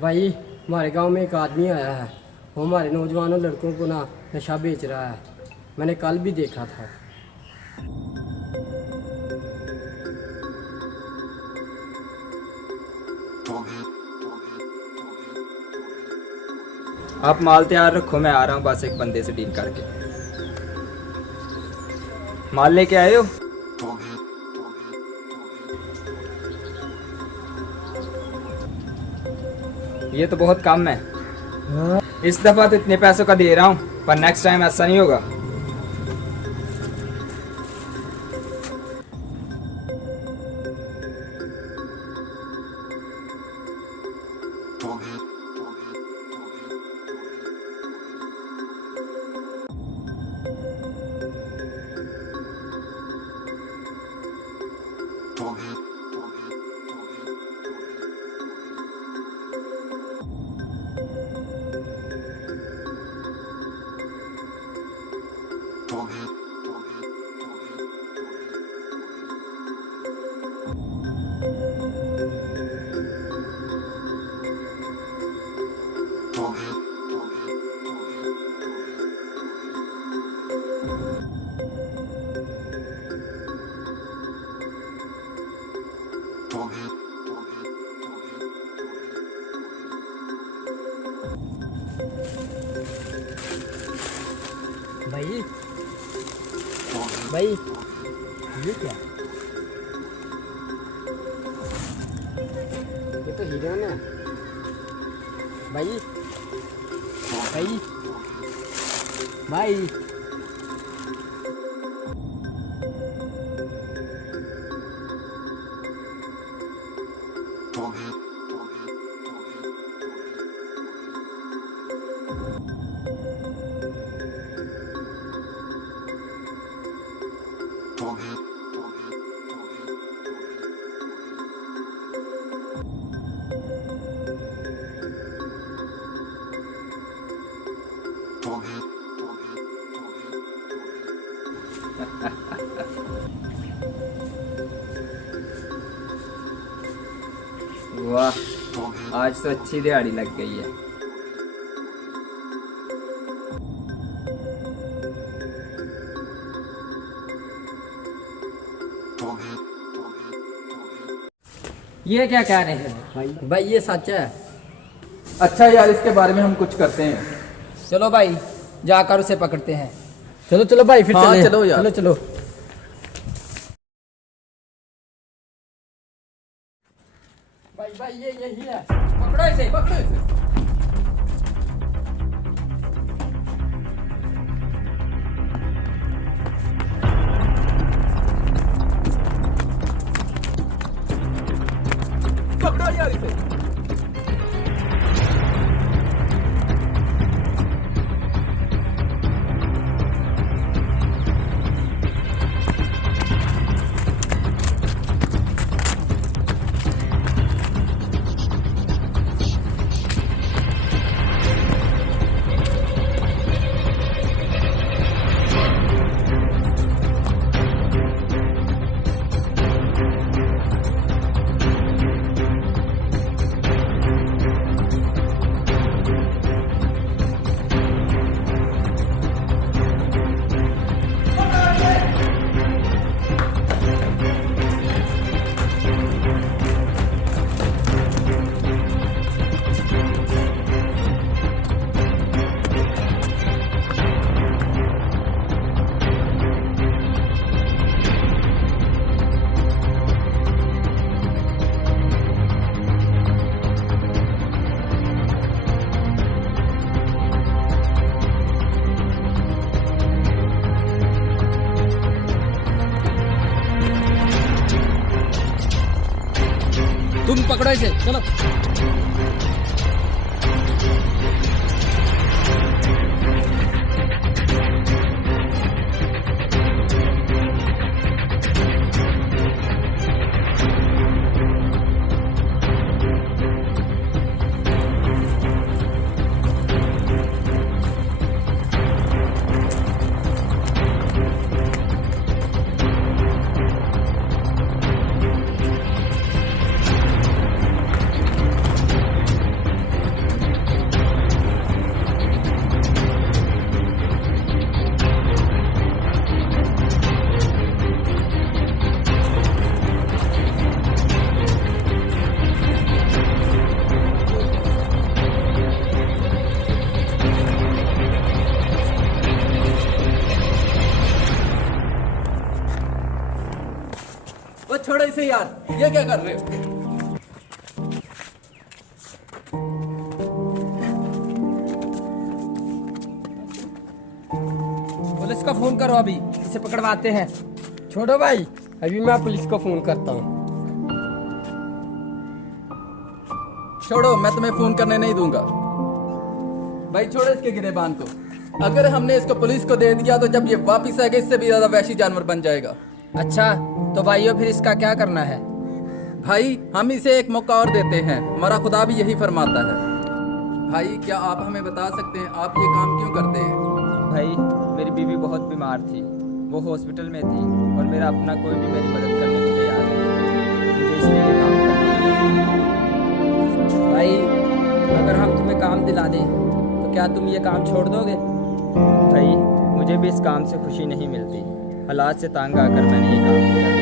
भाई हमारे गांव में एक आदमी आया है, वो हमारे नौजवानों लड़कों को ना नशा बेच रहा है। मैंने कल भी देखा था। आप माल तैयार रखो, मैं आ रहा हूँ बस एक बंदे से डील करके। माल लेके आए हो? ये तो बहुत कम है। इस दफा तो इतने पैसों का दे रहा हूँ, पर नेक्स्ट टाइम ऐसा नहीं होगा। भाई भाई ये क्या? ये तो हिरन है। भाई भाई भाई वाह, आज तो अच्छी दिहाड़ी लग गई है। ये क्या कह रहे हैं? भाई ये सच है। अच्छा यार, इसके बारे में हम कुछ करते हैं। चलो भाई, जाकर उसे पकड़ते हैं। चलो चलो भाई, फिर हाँ, चलें। चलो यार। चलो चलो। भाई भाई ये यही है। पकड़ो इसे, पकड़ो इसे। पकड़ो यार इसे। तुम पकड़ो इसे, चलो। नहीं यार, ये क्या कर रहे हो? पुलिस को फोन करो, अभी इसे पकड़वाते हैं। छोड़ो भाई, अभी मैं पुलिस को फ़ोन करता हूँ। छोड़ो, मैं तुम्हें फोन करने नहीं दूंगा। भाई छोड़ो इसके गिरेबान को। अगर हमने इसको पुलिस को दे दिया तो जब ये वापिस आएगा इससे भी ज्यादा वहशी जानवर बन जाएगा। अच्छा तो भाइयों फिर इसका क्या करना है? भाई हम इसे एक मौका और देते हैं, हमारा खुदा भी यही फरमाता है। भाई क्या आप हमें बता सकते हैं आप ये काम क्यों करते हैं? भाई मेरी बीवी बहुत बीमार थी, वो हॉस्पिटल में थी और मेरा अपना कोई भी मेरी मदद करने को तैयार नहीं, मुझे इसलिए ये काम करना है। भाई अगर हम तुम्हें काम दिला दें तो क्या तुम ये काम छोड़ दोगे? भाई मुझे भी इस काम से खुशी नहीं मिलती, हालात से तंग आकर मैंने ये काम किया।